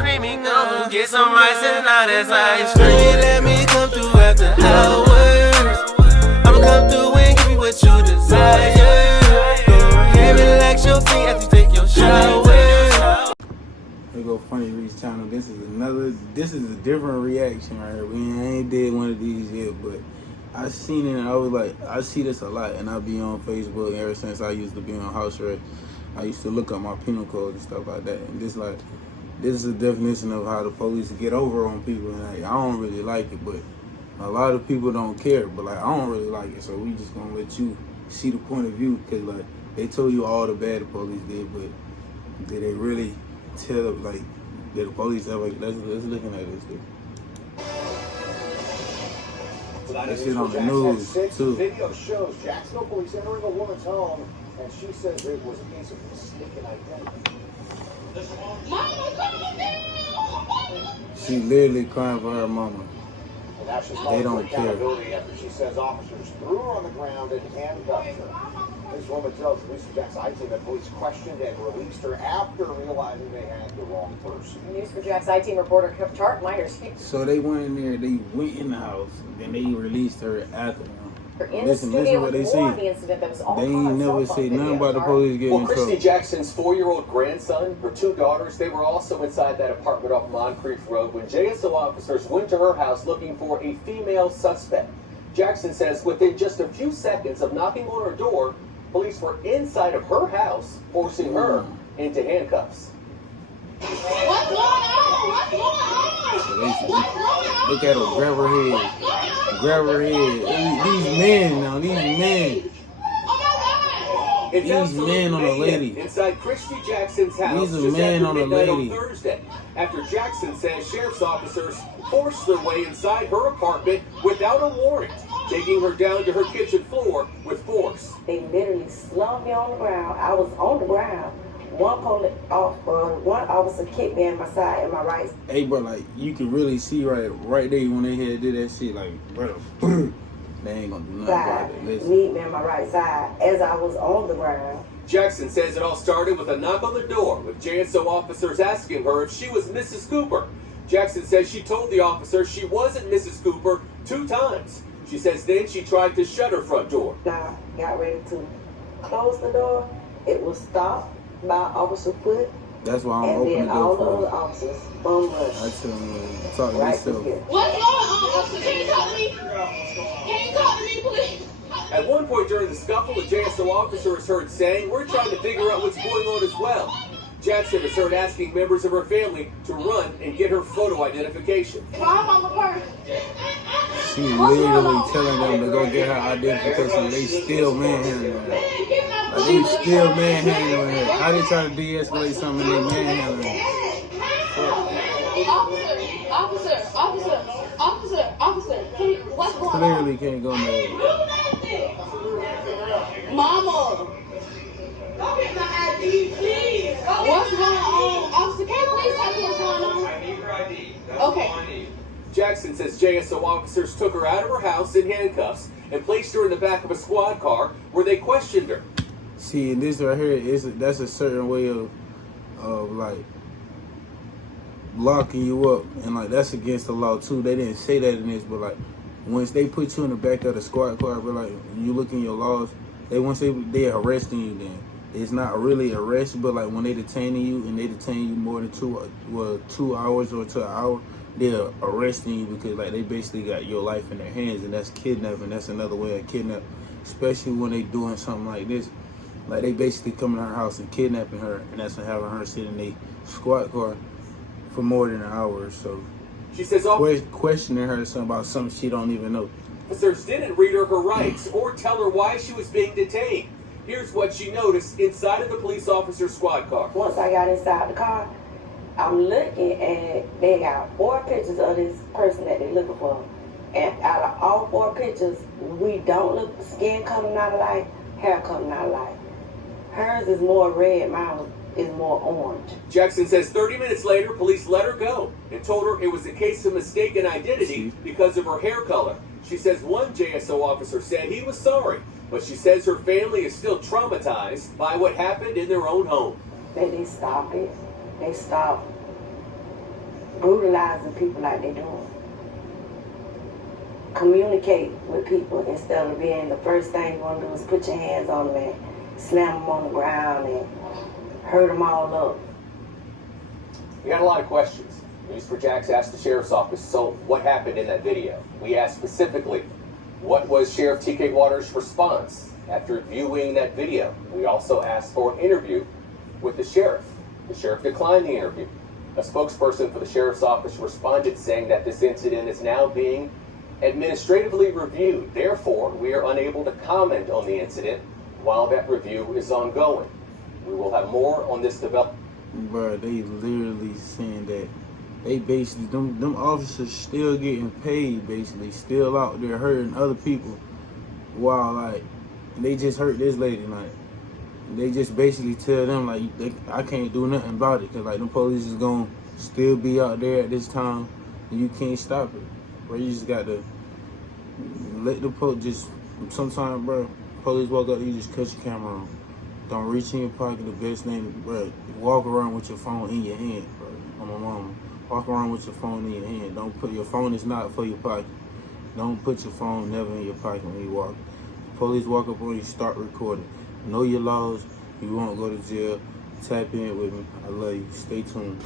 Creamy, go get some rice and now that's ice cream. Let me come through after hours. I'ma come through and give you what you desire. Go ahead, relax your feet after you take your shower. Here go FUNNYREESE channel. This is a different reaction right here. I ain't did one of these yet, but I seen it and I was like, I see this a lot, and I be on Facebook ever since I used to be on house arrest. I used to look up my penal code and stuff like that, and this is a definition of how the police get over on people, and like, I don't really like it, but a lot of people don't care, but like, I don't really like it, so we just gonna let you see the point of view, because like, they told you all the bad the police did, but did they really tell, like, did the police ever, let's looking at this dude. That shit on the news, too. Video shows Jacksonville police entering a woman's home, and she says it was a case of mistaken identity. She literally crying for her mama. They don't care. After she says officers threw her on the ground and handcuffed her. This woman tells News for Jack's I-Team that police questioned and released her after realizing they had the wrong person. News for Jack's I-Team reporter Chart Myers. So they went in there, they went in the house, then they released her after them. Listen what they say. They ain't never say nothing about the police getting in trouble. Christy Jackson's 4-year-old grandson, her 2 daughters, they were also inside that apartment off Moncrief Road when JSO officers went to her house looking for a female suspect. Jackson says within just a few seconds of knocking on her door, police were inside of her house, forcing her into handcuffs. What's going on? What's going on? Look at her, grab her head. Grab her head. These men now, these men. These men on a lady. Inside Christy Jackson's house. These are men on a lady. On Thursday, after Jackson says sheriff's officers forced their way inside her apartment without a warrant, taking her down to her kitchen floor with force. They literally slung me on the ground. I was on the ground. One officer kicked me in my side and my right. Hey, bro, like, you can really see right there when they had did that shit, like, bro, they ain't gonna do nothing about it. Listen. Meet me on my right side as I was on the ground. Jackson says it all started with a knock on the door, with JSO officers asking her if she was Mrs. Cooper. Jackson says she told the officer she wasn't Mrs. Cooper 2 times. She says then she tried to shut her front door. I got ready to close the door. It was stopped by Officer Foot. That's why I'm opening the door all for the other officers, boom, rush. I tell them, talk to yourself. What's going on, officer? Can you talk to me? Can you talk to me, please? At one point during the scuffle, a JSO officer is heard saying, "We're trying to figure out what's going on as well." Jackson is heard asking members of her family to run and get her photo identification. Mom, I'm a person. She literally telling them to go get her identification. They still manhandling her. Like, they still manhandling her. How they try to de-escalate something and they manhandling her? Officer, what's going on? Clearly can't go mad. Mama. Go get my ID, please. What's going on? Officer, can you please tell me what's going on? I need your ID. Okay. Jackson says JSO officers took her out of her house in handcuffs and placed her in the back of a squad car where they questioned her. See, and this right here, that's a certain way of like, locking you up. And like, that's against the law too. They didn't say that in this, but like, once they put you in the back of the squad car, but like, when you look in your laws, once they're arresting you, then it's not really arrest, but like when they detaining you and they detain you more than 2 hours or to an hour, they're arresting you because like they basically got your life in their hands, and that's kidnapping. That's another way of kidnapping, especially when they doing something like this. Like they basically coming to her house and kidnapping her, and that's having her sit in a squad car for more than an hour or so. She says questioning her about something she don't even know. Officers didn't read her rights or tell her why she was being detained. Here's what she noticed inside of the police officer's squad car. Once I got inside the car, I'm looking and they got 4 pictures of this person that they're looking for. And out of all 4 pictures, we don't look skin coming out alike, hair coming out alike. Hers is more red, mine is more orange. Jackson says 30 minutes later, police let her go and told her it was a case of mistaken identity because of her hair color. She says one JSO officer said he was sorry, but she says her family is still traumatized by what happened in their own home. They stopped it. They stopped brutalizing people like they doing. Communicate with people instead of being the first thing you want to do is put your hands on them and slam them on the ground and hurt them all up. We had a lot of questions. News4Jax asked the Sheriff's Office, so what happened in that video? We asked specifically, what was Sheriff TK Waters' response after viewing that video? We also asked for an interview with the sheriff. The sheriff declined the interview. A spokesperson for the Sheriff's Office responded saying that this incident is now being administratively reviewed. Therefore, we are unable to comment on the incident while that review is ongoing. We will have more on this development. Bro, they literally saying that they basically, them officers still getting paid, basically, still out there hurting other people while, like, they just hurt this lady, like, they just basically tell them, like, I can't do nothing about it, because, like, the police is going to still be out there at this time, and you can't stop it. Bro, you just got to let the police just, sometimes, bro, police walk up, you just cut your camera on. Don't reach in your pocket. The best thing, bro, walk around with your phone in your hand, bro. On my mama. Walk around with your phone in your hand. Don't put your phone is not for your pocket. Don't put your phone never in your pocket when you walk. Police walk up on you, start recording. Know your laws. You won't go to jail. Tap in with me. I love you. Stay tuned.